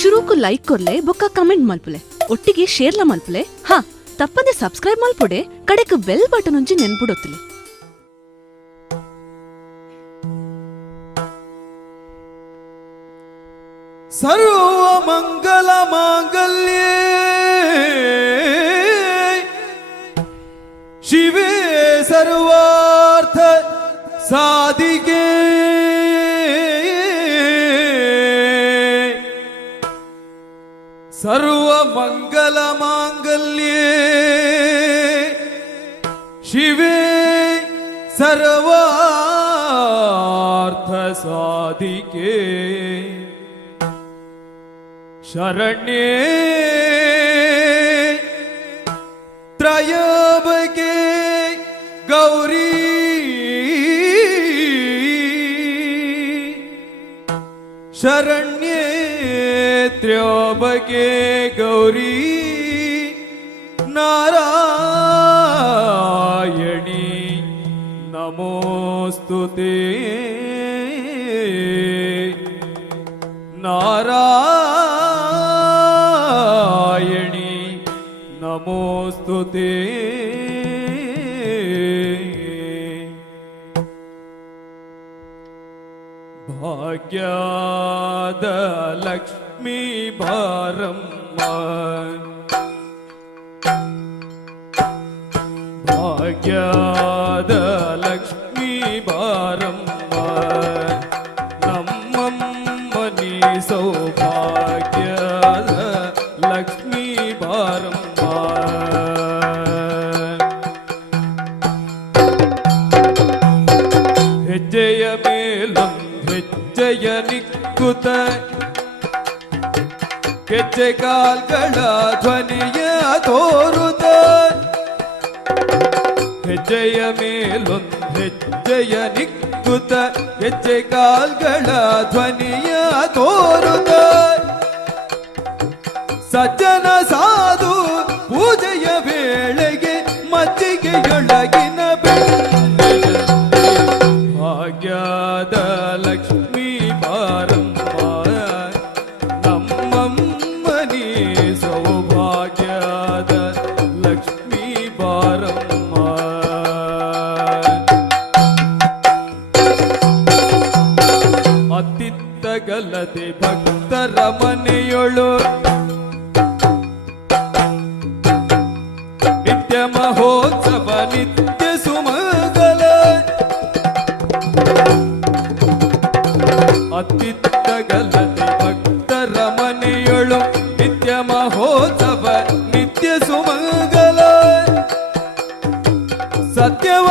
ಶುರುಕು like ಕೊರ್ಲೆ ಬೊಕ್ಕ comment ಮಲ್ಪುಲೆ ಒಟ್ಟಿಗೆ ಶೇರ್ಲ ಮಲ್ಪುಲೆ ಹಾ ತಪ್ಪದೆ ಸಬ್ಸ್ಕ್ರೈಬ್ ಮಲ್ಪುಡೆ ಕಡೆಕ್ ಬೆಲ್ ಬಟನ್ ಒಂಜಿ ನೆನ್ಪುಡೊತ್ತುಲೆ. ಸರ್ವ ಮಂಗಲ ಮಾಂಗಲ್ಯೇ ಶಿವೇ ಸರ್ವಾರ್ಥ ಸಾಧಿಕೆ ಸರ್ವ ಮಂಗಲ ಮಾಂಗಲ್ಯೇ ಶಿವೇ ಸರ್ವಾರ್ಥ ಸಾಧಿಕೆ ಶರಣ್ಯೇ ತ್ರಯಂಬಕೆ ಗೌರಿ ಶರಣ್ಯೇ ತ್ರಯಂಬಕೆ ಗೌರಿ ನಾರಾಯಣಿ ನಮೋಸ್ತುತೇ ನಾರಾಯಣಿ ನಮೋಸ್ತುತೇ. ಭಾಗ್ಯದ ಲಕ್ಷ್ಮೀ ಬಾರಮ್ಮ ಭಾಗ್ಯದ ಲಕ್ಷ್ಮೀ ಬಾರಮ್ಮ ನಮ್ಮಮ್ಮನಿ ಸೌಭಾಗ್ಯದ ಲಕ್ಷ್ಮೀ ಬಾರಮ್ಮ ಹೆಜ್ಜೆಯ ಮೇಲೊಂದು ಹೆಜ್ಜೆಯ ನಿಕ್ಕುತ ಹೆಜ್ಜೆ ಕಾಲ್ಗಳ ಧ್ವನಿಯ ತೋರುತ ಹೆಜ್ಜೆಯ ಮೇಲೊಂದು ಹೆಜ್ಜೆಯ ನಿಕ್ಕುತ ಹೆಜ್ಜೆ ಕಾಲ್ಗಳ ಧ್ವನಿಯ ತೋರುತ ಸಜ್ಜನ ಸಾಧು ಪೂಜೆಯ ವೇಳೆಗೆ ಮಜ್ಜಿಗೆಯೊಳಗಿನ ಭಾಗ್ಯದ ಲಕ್ಷ್ಮೀ ಬಾರಮ್ಮ ನಮ್ಮಮ್ಮನಿ ಸೌಭಾಗ್ಯದ ಲಕ್ಷ್ಮೀ ಬಾರಮ್ಮ. ಅತ್ತಿತ್ತಗಲದೆ ಭಕ್ತರ ಮನೆಯೊಳು ನಿತ್ಯ ಮಹೋತ್ಸವ ನಿತ್ಯ ಸುಮಂಗಲ ಅತ್ತಿತ್ತಗಲದೆ ಭಕ್ತರ ಮನೆಯೊಳು ನಿತ್ಯ ಮಹೋತ್ಸವ ನಿತ್ಯ ಸುಮಂಗಲ ಸತ್ಯವ